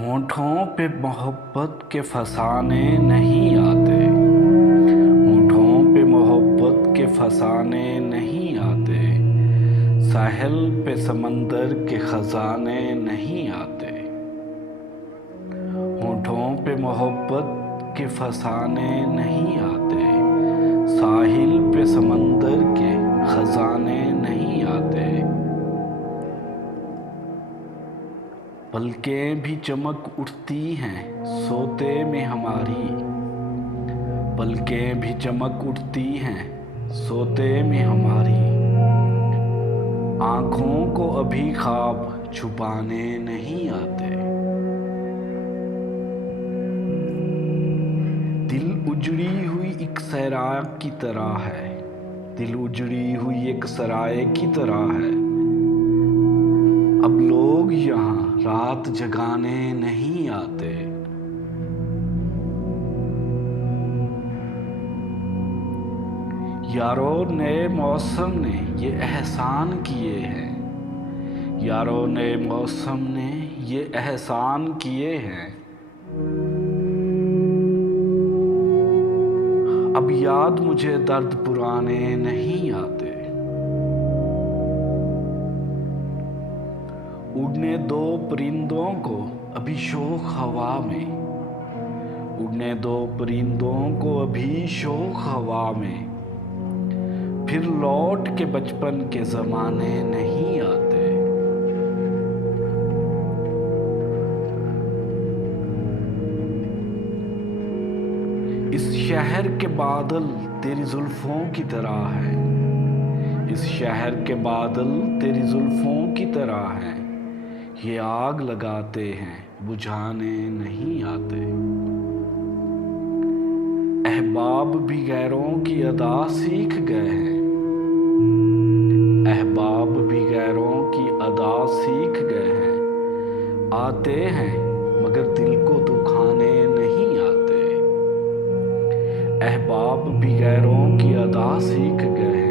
होठों पे मोहब्बत के फसाने नहीं आते। होठों पे मोहब्बत के फसाने नहीं आते। साहिल पे समंदर के खजाने नहीं आते। होठों पे मोहब्बत के फसाने नहीं आते। साहिल पे समंदर के खजाने नहीं आते। पलकें भी चमक उठती हैं सोते में हमारी। पलकें भी चमक उठती हैं सोते में हमारी। आंखों को अभी ख्वाब छुपाने नहीं आते। दिल उजड़ी हुई एक सराय की तरह है। दिल उजड़ी हुई एक सराय की तरह है। अब लोग यहाँ रात जगाने नहीं आते। यारो नए मौसम ने ये एहसान किए हैं। यारो नए मौसम ने ये एहसान किए हैं। अब याद मुझे दर्द पुराने नहीं आते। उड़ने दो परिंदों को अभी शौक हवा में। उड़ने दो परिंदों को अभी शौक हवा में। फिर लौट के बचपन के ज़माने नहीं आते। इस शहर के बादल तेरी जुल्फों की तरह है। इस शहर के बादल तेरी जुल्फों की तरह हैं। ये आग लगाते हैं बुझाने नहीं आते। अहबाब भी गैरों की अदा सीख गए हैं। अहबाब भी गैरों की अदा सीख गए हैं। आते हैं मगर दिल को दुखाने नहीं आते। अहबाब भी गैरों की अदा सीख गए हैं।